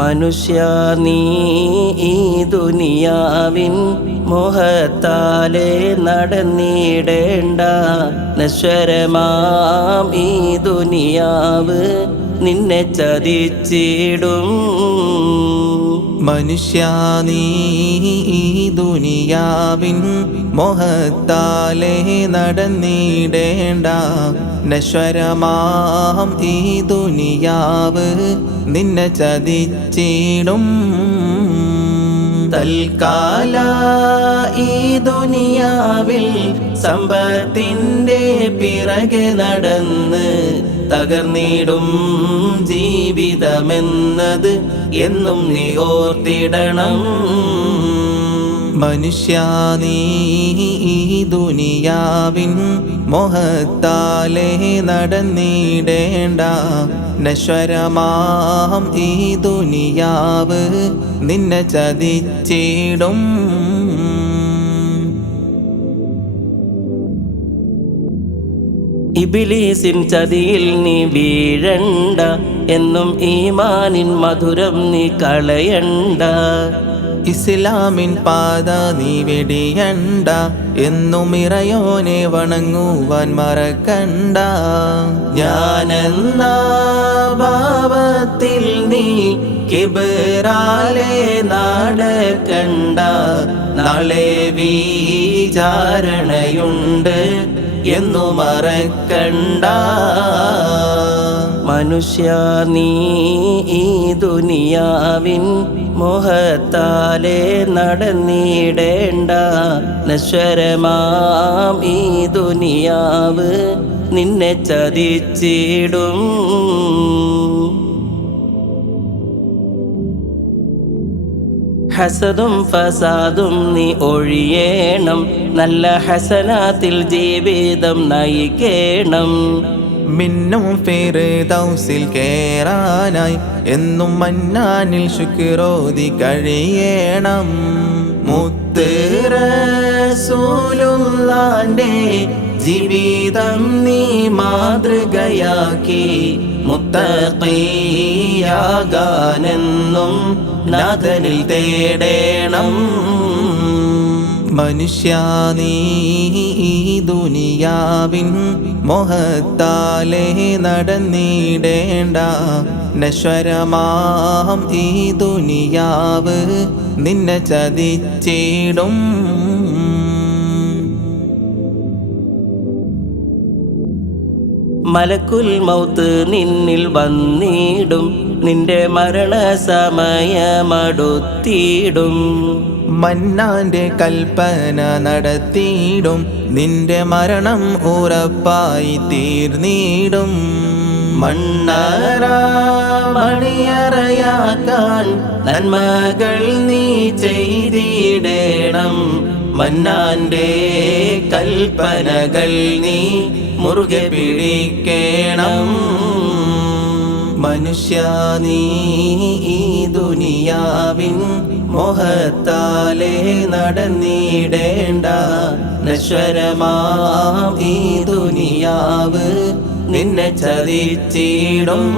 മനുഷ്യ നീ ഈ ദുനിയാവിൻ മോഹത്താലെ നടന്നിടേണ്ട. നശ്വരമാം ഈ ദുനിയാവ് നിന്നെ ചതിച്ചിടും. മനുഷ്യ നീ ഈ ദുനിയാവിൻ മോഹത്താലെ നടന്നിടേണ്ട. നശ്വരമാം ഈ ദുനിയാവ് നിന്നെ ചതിച്ചിടും. തൽക്കാല ഈ ദുനിയാവിൽ സമ്പത്തിൻ്റെ പിറകെ നടന്ന് തകർന്നിടും ജീവിതമെന്നത് എന്നും നീ ഓർത്തിടണം. മനുഷ്യ നീ ഈ ദുനിയാവിൻ മോഹത്താലെ നടന്നിടേണ്ട. നശ്വരമാം ഈ ദുനിയാവ് നിന്നെ ചതിച്ചിടും. ഇബ്ലീസിൻ ചതിയിൽ നീ വീഴണ്ട. എന്നും ഈമാനിൻ മധുരം നീ കളയണ്ട. ഇസ്ലാമിൻ പാത നീ വെടിയണ്ട. എന്നും ഇറയോനെ വണങ്ങുവാൻ മറക്കണ്ട. ഞാനെന്ന ഭാവത്തിൽ നീ കിബറാലെ നടക്കണ്ട. നാളെ വിചാരണയുണ്ട് എന്നു മറക്കണ്ട. മനുഷ്യ നീ ഈ ദുനിയാവിൻ മോഹത്താലെ നടന്നിടേണ്ട. നശ്വരമാം ഈ ദുനിയാവ് നിന്നെ ചതിച്ചിടും. ഹസദും ഫസാദും നീ ഒഴിയേണം. നല്ല ഹസനാത്തിൽ ജീവിതം നയിക്കേണം. മിന്നും ഫിർദൗസിൽ കേറാനായി എന്നും മന്നാനിൽ ശുക്രോതി കഴിയണം. മുത്ത് റസൂലുള്ളാന്റെ ജീവിതം നീ മാതൃകയാക്കി മുത്തഖിയാകാനെന്നും നാഥനിൽ തേടേണം. മനുഷ്യ നീ ഈ ദുനിയാവിൻ മോഹത്താലെ നടന്നിടേണ്ട. നശ്വരമാം ഈ ദുനിയാവ് നിന്നെ ചതിച്ചിടും. മലക്കുൽ മൗത്ത് നിന്നിൽ വന്നിടും. നിന്റെ മരണസമയമടുത്തിടും. മന്നാന്റെ കൽപ്പന നടത്തിയിടും. നിന്റെ മരണം ഉറപ്പായി തീർന്നിടും. മണ്ണറ മണിയറയാക്കാൻ നന്മകൾ നീ ചെയ്തിടേണം. മന്നാന്റെ കൽപ്പനകൾ നീ മുറുകെ പിടിക്കണം. മനുഷ്യ നീ ഈ ദുനിയാവിൻ മോഹത്താലെ നടന്നിടേണ്ട. നശ്വരമാം ഈ ദുനിയാവ് നിന്നെ ചതിച്ചിടും.